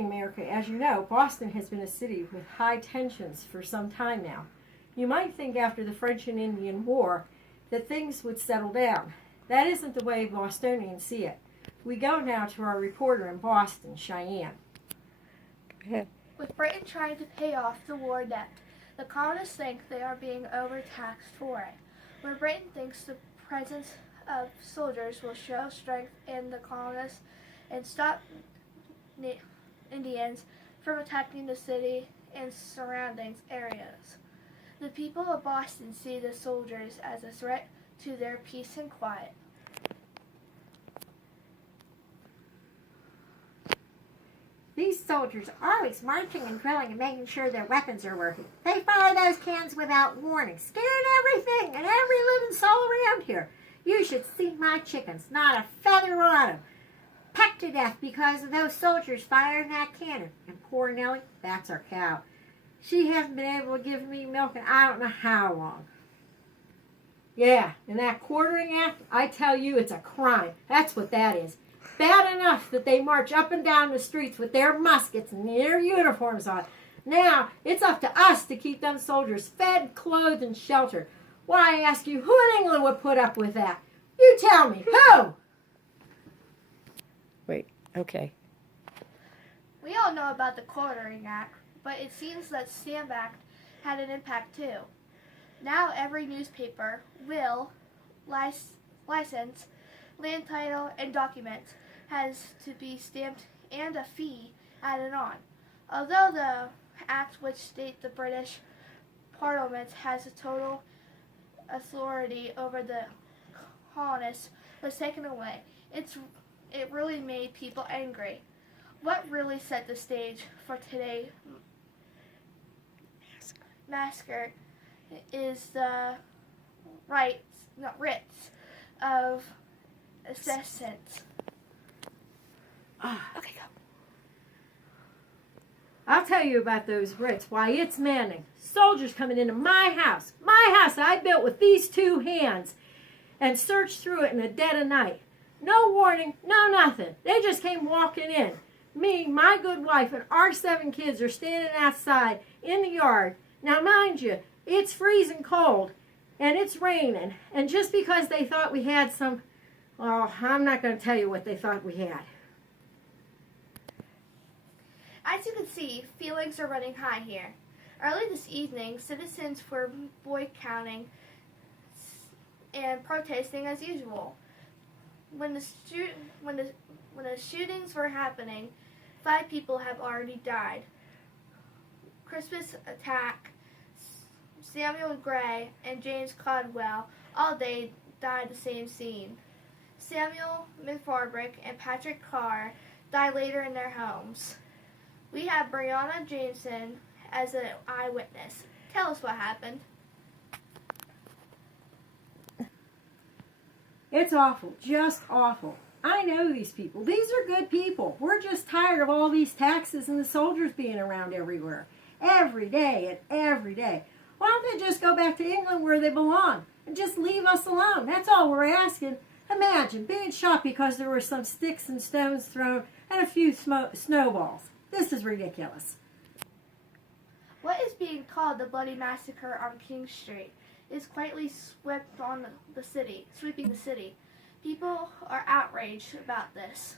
America, as you know, Boston has been a city with high tensions for some time now. You might think after the French and Indian War that things would settle down. That isn't the way Bostonians see it. We go now to our reporter in Boston, Shiann. Go ahead. With Britain trying to pay off the war debt, the colonists think they are being overtaxed for it. When Britain thinks the presence of soldiers will show strength in the colonists and stop Indians from attacking the city and surrounding areas. The people of Boston see the soldiers as a threat to their peace and quiet. These soldiers are always marching and drilling and making sure their weapons are working. They fire those cannons without warning, scaring everything and every living soul around here. You should see my chickens, not a feather on them. Pecked to death because of those soldiers firing that cannon. And poor Nellie, that's our cow. She hasn't been able to give me milk in I don't know how long. Yeah, and that quartering act, I tell you, it's a crime. That's what that is. Bad enough that they march up and down the streets with their muskets and their uniforms on. Now, it's up to us to keep them soldiers fed, clothed, and sheltered. Why, I ask you, who in England would put up with that? You tell me, who? Wait, okay. We all know about the Quartering Act, but it seems that Stamp Act had an impact too. Now every newspaper will license, land title, and documents has to be stamped and a fee added on. Although the act which states the British Parliament has a total authority over the colonists was taken away, it really made people angry. What really set the stage for today's massacre is the writs of assessments. Okay, go. I'll tell you about those writs. Why, it's Manning. Soldiers coming into my house that I built with these two hands, and searched through it in the dead of night. No warning, no nothing. They just came walking in. Me, my good wife, and our 7 kids are standing outside in the yard. Now, mind you, it's freezing cold, and it's raining. And just because they thought we had some, well, I'm not going to tell you what they thought we had. As you can see, feelings are running high here. Early this evening, citizens were boycotting and protesting as usual. When the shootings were happening, 5 people have already died. Christmas attack, Samuel Gray and James Caldwell all died the same scene. Samuel McFarbrick and Patrick Carr died later in their homes. We have Brianna Jameson as an eyewitness. Tell us what happened. It's awful, just awful. I know these people. These are good people. We're just tired of all these taxes and the soldiers being around everywhere. Every day and every day. Why don't they just go back to England where they belong and just leave us alone? That's all we're asking. Imagine being shot because there were some sticks and stones thrown and a few snowballs. This is ridiculous. What is being called the Bloody Massacre on King Street is quietly sweeping the city. People are outraged about this.